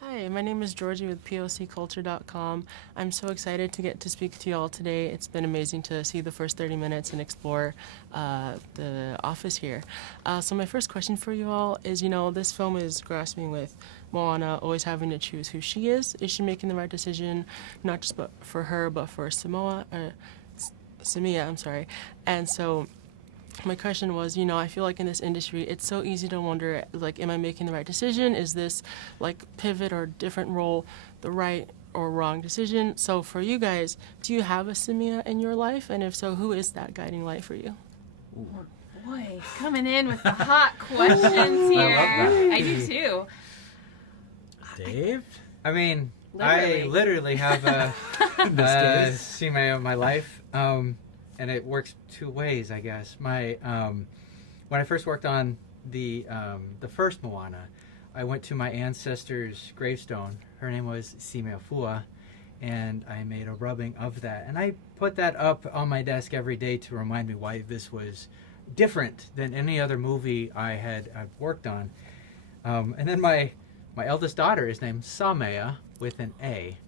Hi, my name is Jorgie with POCculture.com. I'm so excited to get to speak to you all today. It's been amazing to see the first 30 minutes and explore the office here. So my first question for you all is, this film is grasping with Moana always having to choose who she is. Is she making the right decision, not just for her, but for Simea, And so my question was, I feel like in this industry, it's so easy to wonder, am I making the right decision? Is this, pivot or different role the right or wrong decision? So for you guys, do you have a Simea in your life? And if so, who is that guiding light for you? Ooh. Boy, coming in with the hot questions here. I do too. Dave? I mean, Literally. I literally have a Simea in my life. And it works two ways, I guess. My when I first worked on the first Moana, I went to my ancestor's gravestone. Her name was Simea Fua, and I made a rubbing of that. And I put that up on my desk every day to remind me why this was different than any other movie I've worked on. And then my eldest daughter is named Simea with an A.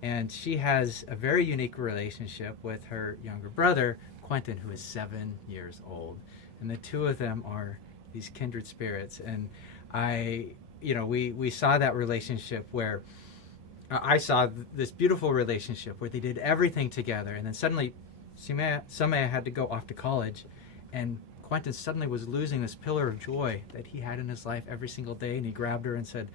And she has a very unique relationship with her younger brother, Quentin, who is 7 years old. And the two of them are these kindred spirits. And we saw that relationship where I saw this beautiful relationship where they did everything together. And then suddenly Simea had to go off to college. And Quentin suddenly was losing this pillar of joy that he had in his life every single day. And he grabbed her and said,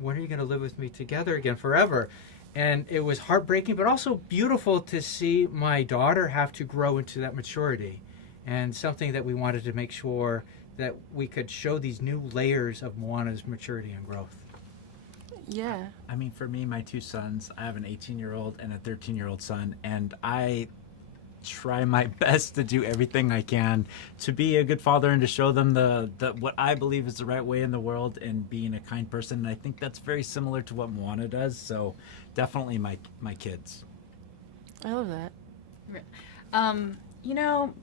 "When are you going to live with me together again forever?" And it was heartbreaking, but also beautiful to see my daughter have to grow into that maturity, and something that we wanted to make sure that we could show these new layers of Moana's maturity and growth. Yeah. I mean, for me, my two sons, I have an 18-year-old and a 13-year-old son, and I try my best to do everything I can to be a good father and to show them the what I believe is the right way in the world and being a kind person. And I think that's very similar to what Moana does. So definitely my kids. I love that.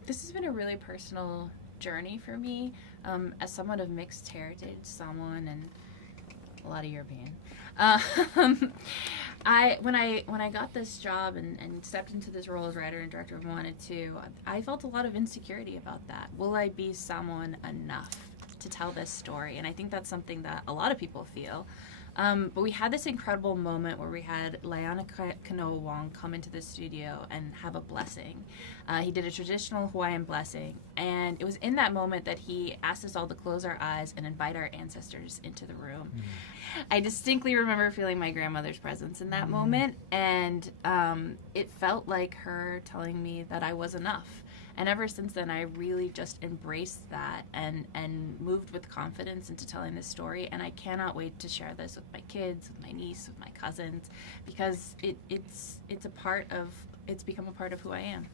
This has been a really personal journey for me as someone of mixed heritage, Samoan and a lot of European. When I got this job and stepped into this role as writer and director of Moana 2, I felt a lot of insecurity about that. Will I be Samoan enough to tell this story? And I think that's something that a lot of people feel. But we had this incredible moment where we had Lāina Kanoa-Wong come into the studio and have a blessing. He did a traditional Hawaiian blessing, and it was in that moment that he asked us all to close our eyes and invite our ancestors into the room. I distinctly remember feeling my grandmother's presence in that moment, and it felt like her telling me that I was enough. And ever since then, I really just embraced that and moved with confidence into telling this story. And I cannot wait to share this with my kids, with my niece, with my cousins, because it's become a part of who I am.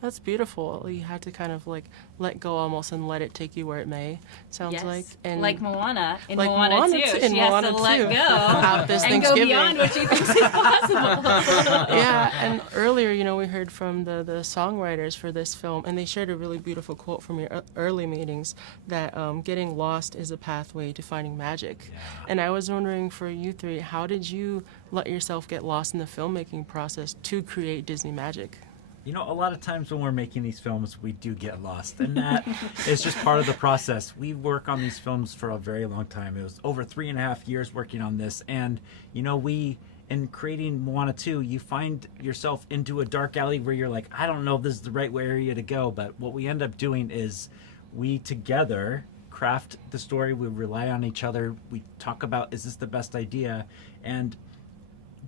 That's beautiful. You have to kind of let go almost and let it take you where it may, sounds yes. like. And like Moana in like Moana 2. In she Moana has to let go out this and go beyond what she thinks is possible. Yeah, and earlier, we heard from the songwriters for this film, and they shared a really beautiful quote from your early meetings that getting lost is a pathway to finding magic. Yeah. And I was wondering for you three, how did you let yourself get lost in the filmmaking process to create Disney magic? A lot of times when we're making these films, we do get lost, and that is just part of the process. We work on these films for a very long time. It was over 3.5 years working on this, and in creating Moana 2, you find yourself into a dark alley where you're like, I don't know if this is the right area to go, but what we end up doing is we together craft the story, we rely on each other, we talk about, is this the best idea, and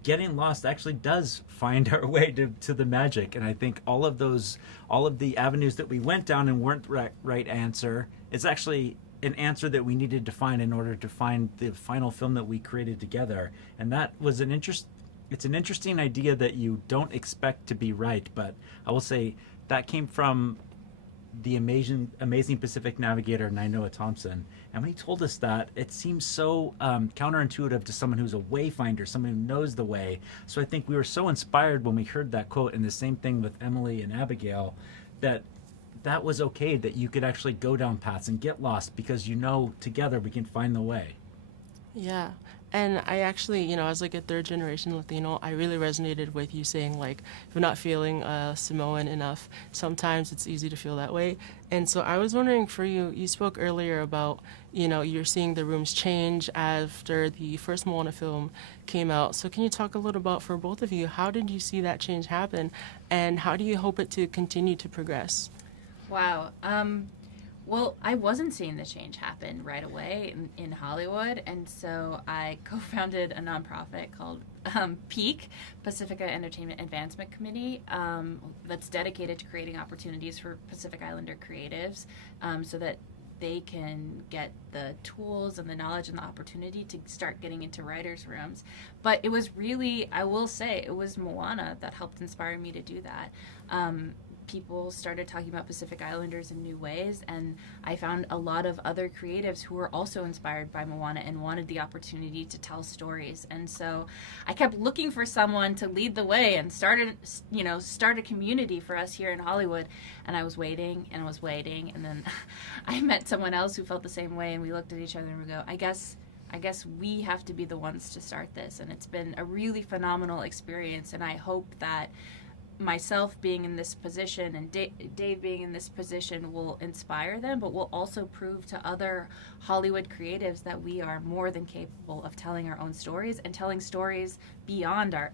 getting lost actually does find our way to the magic. And I think all of the avenues that we went down and weren't right answer is actually an answer that we needed to find in order to find the final film that we created together. And that was it's an interesting idea that you don't expect to be right, but I will say that came from the amazing Pacific navigator Nainoa Thompson. And when he told us that, it seems so counterintuitive to someone who's a wayfinder, someone who knows the way. So I think we were so inspired when we heard that quote, and the same thing with Emily and Abigail, that was okay, that you could actually go down paths and get lost because together we can find the way. Yeah. And I actually, you know, as like a third generation Latino, I really resonated with you saying like, if you're not feeling Samoan enough, sometimes it's easy to feel that way. And so I was wondering for you, you spoke earlier about, you know, you're seeing the rooms change after the first Moana film came out. So can you talk a little about, for both of you, how did you see that change happen? And how do you hope it to continue to progress? Wow. Well, I wasn't seeing the change happen right away in Hollywood, and so I co-founded a nonprofit called PEAK, Pacifica Entertainment Advancement Committee, that's dedicated to creating opportunities for Pacific Islander creatives so that they can get the tools and the knowledge and the opportunity to start getting into writers' rooms. But it was really, I will say, it was Moana that helped inspire me to do that. People started talking about Pacific Islanders in new ways, and I found a lot of other creatives who were also inspired by Moana and wanted the opportunity to tell stories. And so I kept looking for someone to lead the way and start a community for us here in Hollywood. And I was waiting, and then I met someone else who felt the same way, and we looked at each other and we go, I guess we have to be the ones to start this. And it's been a really phenomenal experience, and I hope that myself being in this position and Dave being in this position will inspire them, but will also prove to other Hollywood creatives that we are more than capable of telling our own stories and telling stories beyond our,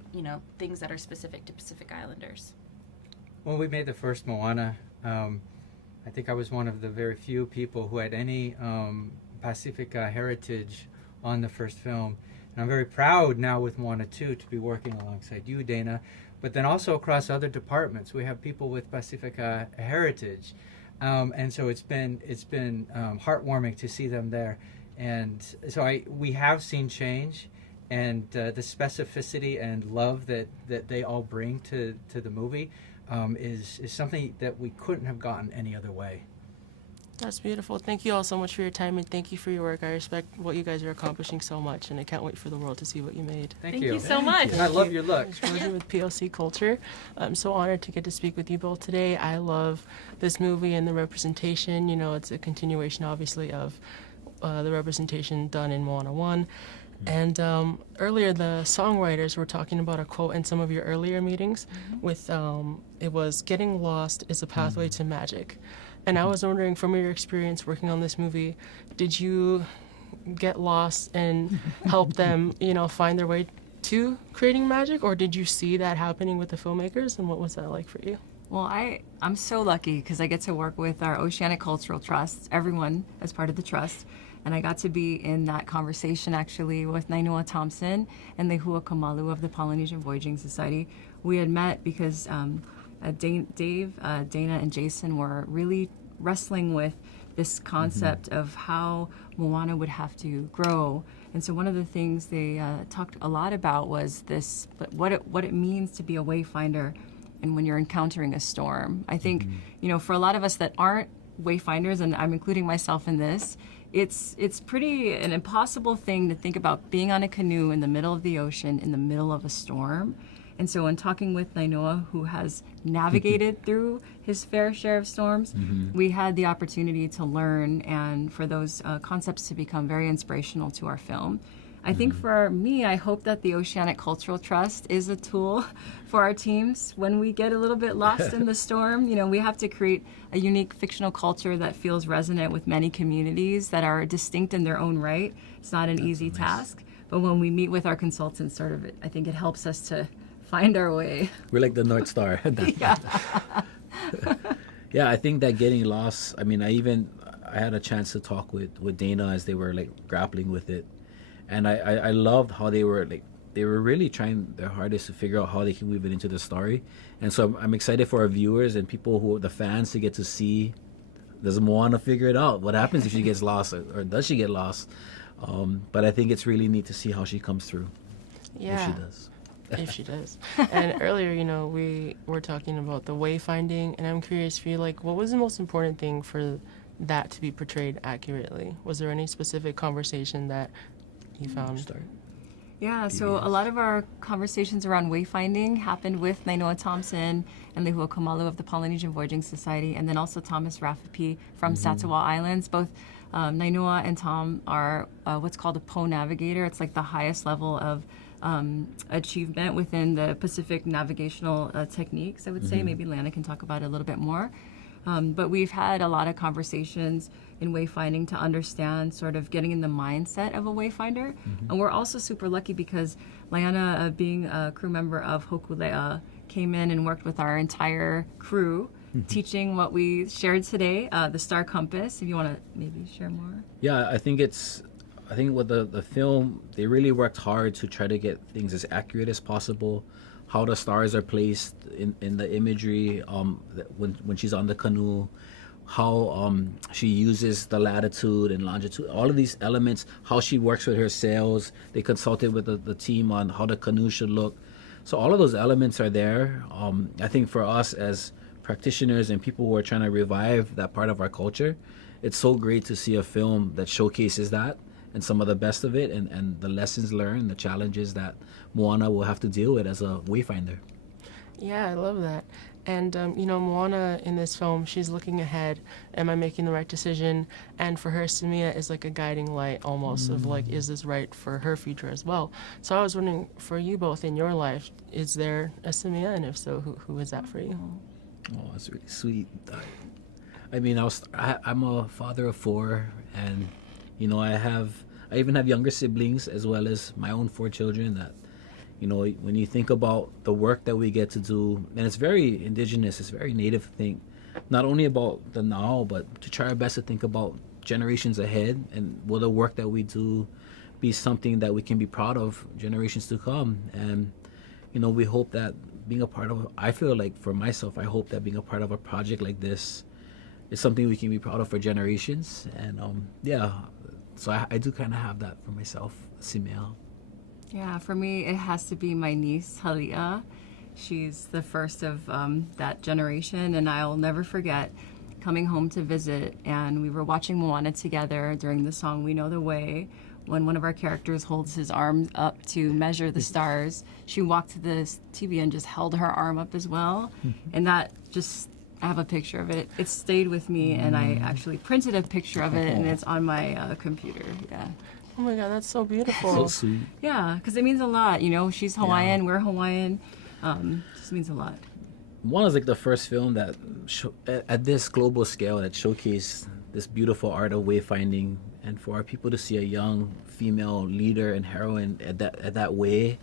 things that are specific to Pacific Islanders. When we made the first Moana, I think I was one of the very few people who had any Pacifica heritage on the first film. And I'm very proud now with Moana 2 to be working alongside you, Dana, but then also across other departments. We have people with Pacifica heritage. And so it's been heartwarming to see them there. And so we have seen change, and the specificity and love that they all bring to the movie is something that we couldn't have gotten any other way. That's beautiful. Thank you all so much for your time, and thank you for your work. I respect what you guys are accomplishing so much, and I can't wait for the world to see what you made. Thank you so much. And I love your look. Jorgie with POC Culture. I'm so honored to get to speak with you both today. I love this movie and the representation. It's a continuation, obviously, of the representation done in Moana 1. And earlier, the songwriters were talking about a quote in some of your earlier meetings with, it was, "Getting lost is a pathway to magic." And I was wondering, from your experience working on this movie, did you get lost and help them, find their way to creating magic? Or did you see that happening with the filmmakers? And what was that like for you? Well, I'm so lucky because I get to work with our Oceanic Cultural Trust, everyone as part of the trust. And I got to be in that conversation actually with Nainoa Thompson and the Huakamalu of the Polynesian Voyaging Society. We had met because Dave, Dana, and Jason were really wrestling with this concept of how Moana would have to grow. And so one of the things they talked a lot about was this, what it means to be a wayfinder and when you're encountering a storm. I think, for a lot of us that aren't wayfinders, and I'm including myself in this, it's pretty an impossible thing to think about being on a canoe in the middle of the ocean in the middle of a storm. And so in talking with Nainoa, who has navigated through his fair share of storms, we had the opportunity to learn and for those concepts to become very inspirational to our film. I think for me, I hope that the Oceanic Cultural Trust is a tool for our teams when we get a little bit lost in the storm. We have to create a unique fictional culture that feels resonant with many communities that are distinct in their own right. It's not an easy task, but when we meet with our consultants, I think it helps us to find our way. We're like the North Star. Yeah, I think that getting lost, I had a chance to talk with Dana as they were grappling with it. And I loved how they were really trying their hardest to figure out how they can weave it into the story. And so I'm excited for our viewers and the fans to get to see, does Moana figure it out? What happens if she gets lost, or does she get lost? But I think it's really neat to see how she comes through. Yeah. If she does. If she does. And earlier, we were talking about the wayfinding, and I'm curious for you, what was the most important thing for that to be portrayed accurately? Was there any specific conversation that you found? Yeah, so a lot of our conversations around wayfinding happened with Nainoa Thompson and the Huakamalu of the Polynesian Voyaging Society, and then also Thomas Raffapi from Satawa Islands. Both Nainua and Tom are what's called a PO navigator. It's like the highest level of achievement within the Pacific navigational techniques, I would say. Maybe Lāina can talk about it a little bit more. But we've had a lot of conversations in wayfinding to understand sort of getting in the mindset of a wayfinder. And we're also super lucky because Lāina, being a crew member of Hokulea, came in and worked with our entire crew, teaching what we shared today, the Star Compass. If you want to maybe share more. Yeah, I think with the film, they really worked hard to try to get things as accurate as possible. How the stars are placed in the imagery, when she's on the canoe, how she uses the latitude and longitude, all of these elements, how she works with her sails. They consulted with the team on how the canoe should look. So all of those elements are there. I think for us as practitioners and people who are trying to revive that part of our culture, it's so great to see a film that showcases that and some of the best of it, and the lessons learned, the challenges that Moana will have to deal with as a wayfinder. Yeah, I love that. And, Moana in this film, she's looking ahead. Am I making the right decision? And for her, Simea is like a guiding light almost of like, is this right for her future as well? So I was wondering, for you both in your life, is there a Simea? And if so, who is that for you? Oh, that's really sweet. I mean, I'm a father of 4, and, I even have younger siblings as well as my own 4 children that, when you think about the work that we get to do, and it's very indigenous, it's very native to think, not only about the now, but to try our best to think about generations ahead, and will the work that we do be something that we can be proud of generations to come. And, we hope that I feel like for myself, I hope that being a part of a project like this is something we can be proud of for generations. And, so I do kind of have that for myself, Simea. Yeah, for me, it has to be my niece, Halia. She's the first of that generation, and I'll never forget coming home to visit, and we were watching Moana together during the song We Know the Way. When one of our characters holds his arm up to measure the stars, she walked to the TV and just held her arm up as well. And that just, I have a picture of it. It stayed with me, and I actually printed a picture of it, and it's on my computer. Yeah. Oh my God, that's so beautiful. So sweet. Yeah, because it means a lot. She's Hawaiian, we're Hawaiian. Just means a lot. Moana is like the first film that at this global scale that showcased this beautiful art of wayfinding, and for our people to see a young female leader and heroine at that way,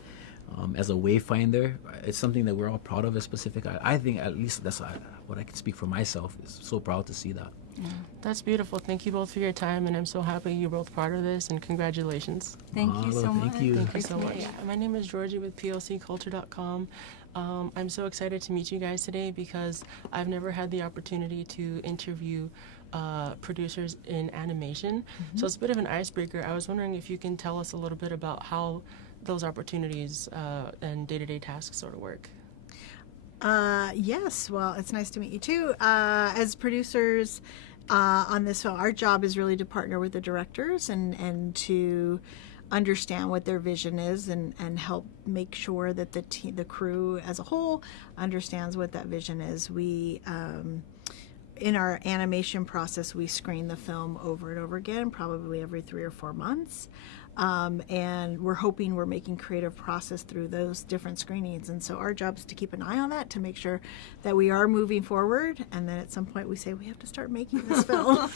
as a wayfinder, it's something that we're all proud of as Pacific. I think at least that's what I can speak for myself. Is so proud to see that. Yeah. That's beautiful. Thank you both for your time, and I'm so happy you're both part of this, and congratulations. Thank you so much. Thank you. Thank you so much. My name is Jorgie with POCculture.com. I'm so excited to meet you guys today because I've never had the opportunity to interview producers in animation. So it's a bit of an icebreaker. I was wondering if you can tell us a little bit about how those opportunities and day-to-day tasks sort of work. Yes, well, it's nice to meet you too. As producers on this film, our job is really to partner with the directors and to understand what their vision is and help make sure that the crew as a whole understands what that vision is. We in our animation process, we screen the film over and over again, probably every 3 or 4 months. And we're hoping we're making creative process through those different screenings. And so our job is to keep an eye on that, to make sure that we are moving forward. And then at some point we say, we have to start making this film.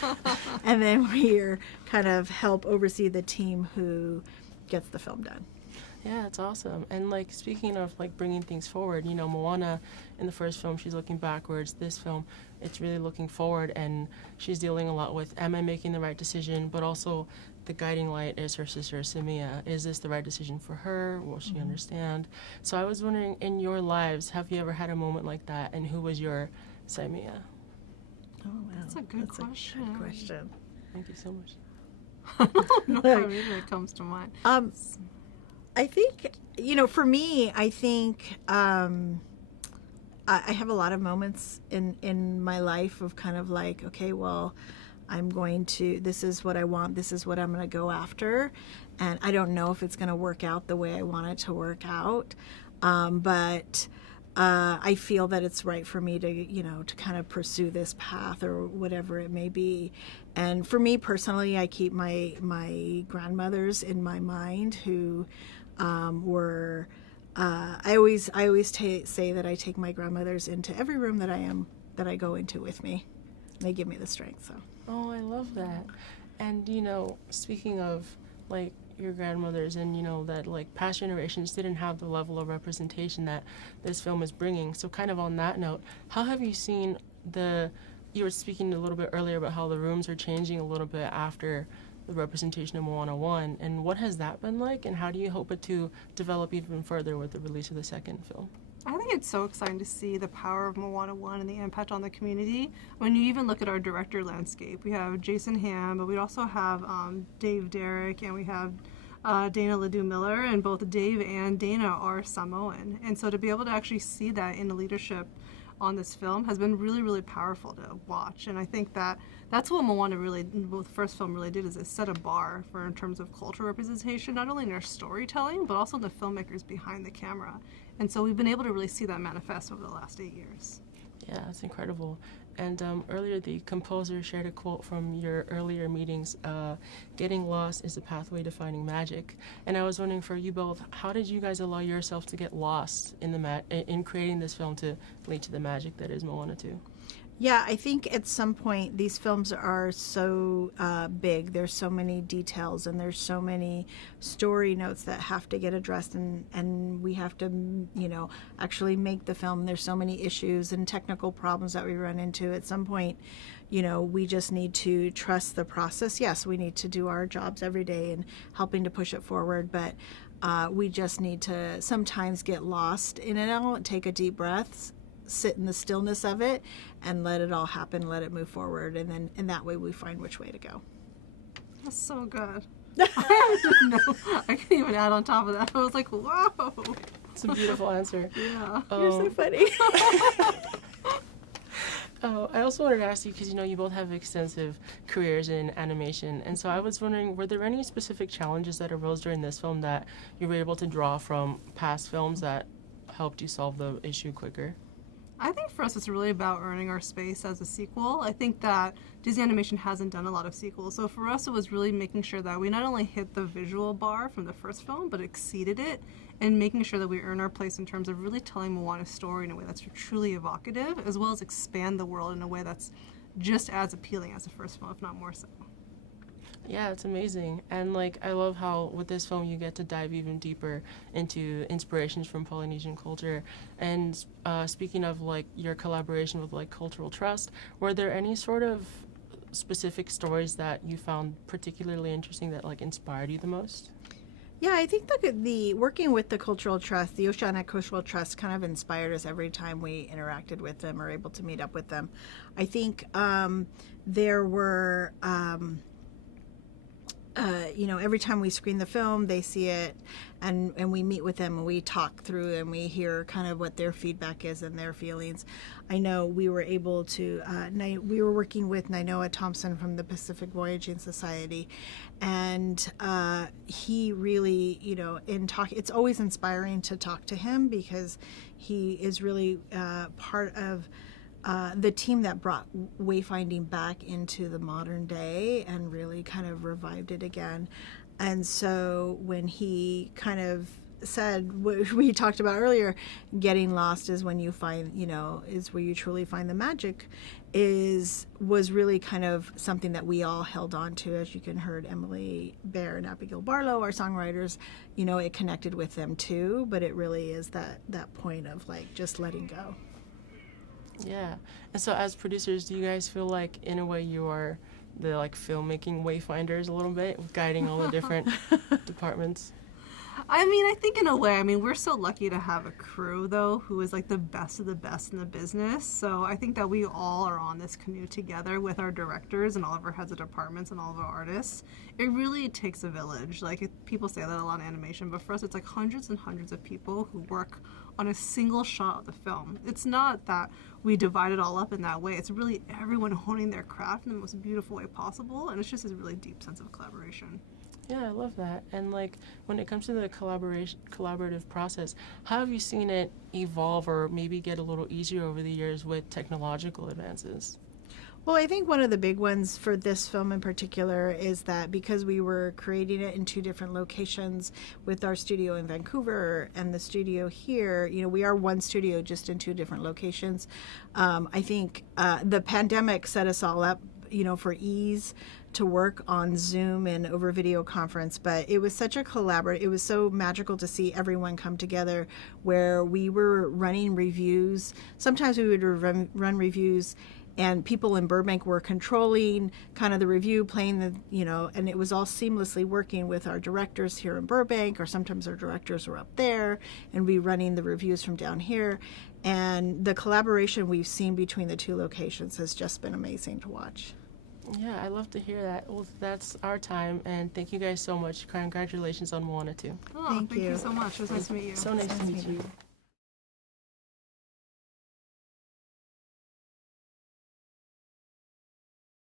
And then we're kind of help oversee the team who gets the film done. Yeah, it's awesome. And like speaking of like bringing things forward, Moana in the first film, she's looking backwards. This film, it's really looking forward, and she's dealing a lot with, am I making the right decision? But also the guiding light is her sister, Simea. Is this the right decision for her? Will she understand? So I was wondering, in your lives, have you ever had a moment like that? And who was your Simea? Oh, wow. That's a good question. Good question. Thank you so much. No, that comes to mind. I think, for me, I think I have a lot of moments in my life of kind of like, okay, well, this is what I want, this is what I'm going to go after, and I don't know if it's going to work out the way I want it to work out, but I feel that it's right for me to, to kind of pursue this path or whatever it may be. And for me personally, I keep my grandmothers in my mind who were. I always say that I take my grandmothers into every room that I go into with me. They give me the strength. So. Oh, I love that. And speaking of like your grandmothers and that like past generations didn't have the level of representation that this film is bringing. So kind of on that note, how have you seen you were speaking a little bit earlier about how the rooms are changing a little bit after the representation of Moana 1, and what has that been like, and how do you hope it to develop even further with the release of the second film? I think it's so exciting to see the power of Moana 1 and the impact on the community. When you even look at our director landscape, we have Jason Ham, but we also have Derrick, and we have Dana Ledoux Miller, and both Dave and Dana are Samoan. And so to be able to actually see that in the leadership on this film has been really, really powerful to watch. And I think that's what Moana the first film really did, is it set a bar for in terms of cultural representation, not only in our storytelling, but also in the filmmakers behind the camera. And so we've been able to really see that manifest over the last 8 years. Yeah, that's incredible. And earlier, the composer shared a quote from your earlier meetings, getting lost is a pathway to finding magic. And I was wondering for you both, how did you guys allow yourself to get lost in creating this film to lead to the magic that is Moana 2? Yeah, I think at some point these films are so big. There's so many details and there's so many story notes that have to get addressed, and we have to, actually make the film. There's so many issues and technical problems that we run into. At some point, we just need to trust the process. Yes, we need to do our jobs every day and helping to push it forward, but we just need to sometimes get lost in it all, take a deep breath, sit in the stillness of it, and let it all happen, let it move forward, and then in that way we find which way to go. That's so good. I can't even add on top of that. I was like, whoa. It's a beautiful answer. Yeah. You're so funny. I also wanted to ask you, because you both have extensive careers in animation, and so I was wondering, were there any specific challenges that arose during this film that you were able to draw from past films that helped you solve the issue quicker? I think for us it's really about earning our space as a sequel. I think that Disney Animation hasn't done a lot of sequels, so for us it was really making sure that we not only hit the visual bar from the first film, but exceeded it, and making sure that we earn our place in terms of really telling Moana's story in a way that's truly evocative, as well as expand the world in a way that's just as appealing as the first film, if not more so. Yeah, it's amazing. And I love how with this film you get to dive even deeper into inspirations from Polynesian culture. And speaking of your collaboration with Cultural Trust, were there any sort of specific stories that you found particularly interesting that inspired you the most? Yeah, I think the working with the Cultural Trust, the Oceanic Cultural Trust, kind of inspired us every time we interacted with them or able to meet up with them. I think there were every time we screen the film, they see it, and we meet with them and we talk through and we hear kind of what their feedback is and their feelings. I know we were able to, we were working with Nainoa Thompson from the Pacific Voyaging Society, and he really, it's always inspiring to talk to him because he is really part of the team that brought wayfinding back into the modern day and really kind of revived it again. And so when he kind of said what we talked about earlier, getting lost is when you find, is where you truly find the magic, was really kind of something that we all held on to. As you can heard Emily Bear and Abigail Barlow, our songwriters, it connected with them too, but it really is that point of just letting go. Yeah. And so as producers, do you guys feel in a way you are the filmmaking wayfinders a little bit, guiding all the different departments? I think in a way, we're so lucky to have a crew, though, who is the best of the best in the business. So I think that we all are on this canoe together with our directors and all of our heads of departments and all of our artists. It really takes a village. People say that a lot in animation, but for us, it's hundreds and hundreds of people who work on a single shot of the film. It's not that we divide it all up in that way. It's really everyone honing their craft in the most beautiful way possible, and it's just a really deep sense of collaboration. Yeah, I love that. And like when it comes to the collaborative process, how have you seen it evolve or maybe get a little easier over the years with technological advances? Well, I think one of the big ones for this film in particular is that because we were creating it in 2 different locations with our studio in Vancouver and the studio here, you know, we are one studio just in 2 different locations. I think the pandemic set us all up, you know, for ease to work on Zoom and over video conference, but it was such a it was so magical to see everyone come together where we were running reviews. Sometimes we would run reviews and people in Burbank were controlling kind of the review, playing the, you know, and it was all seamlessly working with our directors here in Burbank, or sometimes our directors were up there and we running the reviews from down here. And the collaboration we've seen between the 2 locations has just been amazing to watch. Yeah, I love to hear that. Well, that's our time, and thank you guys so much. Congratulations on Moana too. Oh, Thank thank you. you so much. It was nice to meet you. So nice to meet you.